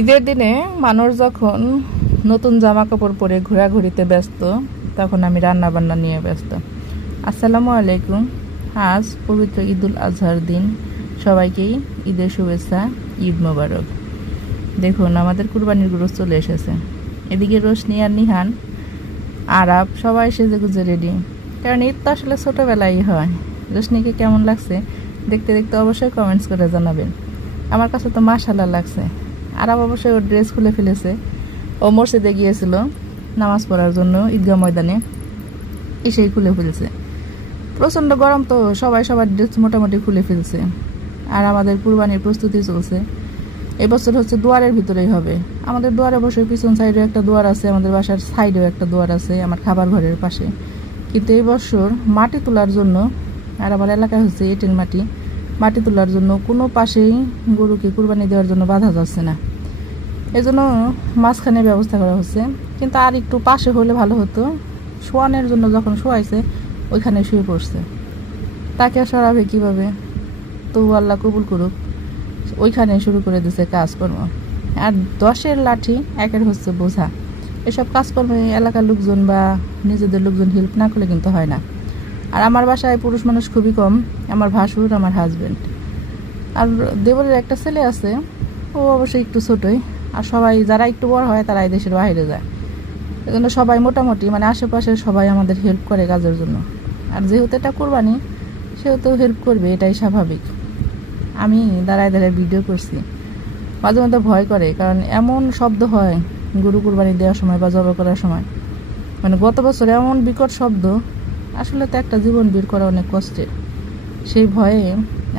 ঈদের দিনে মানুষ যখন নতুন জামা কাপড় পরে ঘোরাঘুরিতে ব্যস্ত, তখন আমি রান্না বান্না নিয়ে ব্যস্ত। আসসালামু আলাইকুম। আজ পবিত্র ঈদুল আজহার দিন, সবাইকেই ঈদের শুভেচ্ছা, ঈদ মোবারক। দেখুন, আমাদের কুরবানির গরু চলে এসেছে। এদিকে রোশনি আর নিহান, আরাব সবাই সেজে গুজে রেডি, কারণ ঈদ তো আসলে ছোটোবেলাই হয়। রোশনিকে কেমন লাগছে দেখতে দেখতে অবশ্যই কমেন্টস করে জানাবেন। আমার কাছে তো মাশাআল্লাহ লাগছে। আরাব অবশ্যই ওর ড্রেস খুলে ফেলেছে। ও মসজিদে গিয়েছিল নামাজ পড়ার জন্য, ঈদগাহ ময়দানে এসেই খুলে ফেলছে। প্রচণ্ড গরম তো সবাই সবার ড্রেস মোটামুটি খুলে ফেলছে। আর আমাদের কুরবানির প্রস্তুতি চলছে। এবছর হচ্ছে দুয়ারের ভিতরেই হবে। আমাদের দুয়ারে অবশ্যই পিছন সাইডেও একটা দুয়ার আছে, আমাদের বাসার সাইডেও একটা দুয়ার আছে, আমার খাবার ঘরের পাশে। কিন্তু এই বছর মাটি তোলার জন্য, আর আমার এলাকায় হচ্ছে এঁটেল মাটি তোলার জন্য কোনো পাশেই গরুকে কুরবানি দেওয়ার জন্য বাধা যাচ্ছে না। এই জন্য মাঝখানে ব্যবস্থা করা হচ্ছে। কিন্তু আর একটু পাশে হলে ভালো হতো। শোয়ানোর জন্য যখন শোয়াইছে ওইখানে শুয়ে পড়ছে, তাকে সরাবে কীভাবে? তবু আল্লাহ কবুল করুক, ওইখানে শুরু করে দিছে কাজকর্ম। আর 10-এর লাঠি 1-এর হচ্ছে বোঝা। এসব কাজকর্মে এলাকার লোকজন বা নিজেদের লোকজন হেল্প না করলে কিন্তু হয় না। আর আমার বাসায় পুরুষ মানুষ খুবই কম, আমার ভাসুর, আমার হাজব্যান্ড আর দেবরের একটা ছেলে আছে, ও অবশ্যই একটু ছোটোই। আর সবাই যারা একটু বড় হয় তারা এই দেশের বাইরে যায়। এই জন্য সবাই মোটামুটি আশেপাশে সবাই আমাদের হেল্প করে কাজের জন্য। আর যেহেতু এটা কোরবানি, সেহেতু হেল্প করবে, এটাই স্বাভাবিক। আমি দাঁড়ায় দাঁড়ায় ভিডিও করছি, মাঝে মধ্যে ভয় করে, কারণ এমন শব্দ হয় গরু কুরবানি দেওয়ার সময় বা জবাই করার সময়। গত বছর এমন বিকট শব্দ, আসলে তো একটা জীবন বের করা অনেক কষ্টের। সেই ভয়ে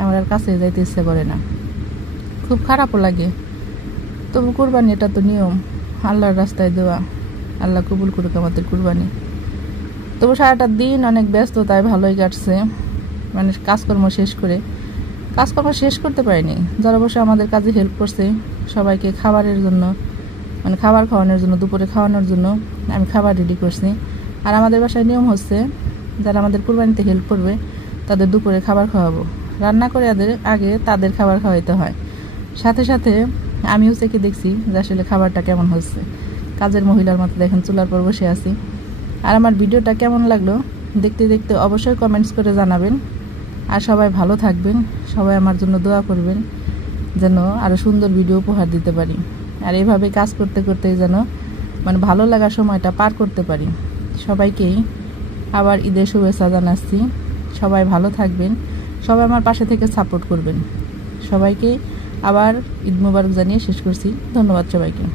আমার আর কাছে যাইতে ইচ্ছে করে না, খুব খারাপও লাগে। তবু কুরবানি এটা তো নিয়ম, আল্লাহর রাস্তায় দেওয়া। আল্লাহ কবুল করুক আমাদের কুরবানি। তবু সারাটা দিন অনেক ব্যস্ততায় ভালোই কাটছে। কাজকর্ম শেষ করতে পারিনি। যারা বসে আমাদের কাজে হেল্প করছে সবাইকে খাবারের জন্য, খাবার খাওয়ানোর জন্য, দুপুরে খাওয়ানোর জন্য আমি খাবার রেডি করছি। আর আমাদের বাসায় নিয়ম হচ্ছে, যারা আমাদের কুরবানিতে হেল্প করবে তাদের দুপুরে খাবার খাওয়াবো। রান্না করে আগে তাদের খাবার খাওয়াইতে হয়। সাথে সাথে আমিও চেখে দেখছি যে আসলে খাবারটা কেমন হচ্ছে। কাজের মহিলার মতো দেখেন চুলার পর বসে আছি। আর আমার ভিডিওটা কেমন লাগলো দেখতে দেখতে অবশ্যই কমেন্টস করে জানাবেন। আর সবাই ভালো থাকবেন, সবাই আমার জন্য দোয়া করবেন যেন আরও সুন্দর ভিডিও উপহার দিতে পারি। আর এভাবে কাজ করতে করতেই যেন ভালো লাগার সময়টা পার করতে পারি। সবাইকেই আবার ঈদের শুভেচ্ছা জানাচ্ছি। সবাই ভালো থাকবেন, সবাই আমার পাশে থেকে সাপোর্ট করবেন। সবাইকে আবার ঈদ মোবারক জানিয়ে শেষ করছি। ধন্যবাদ সবাইকে।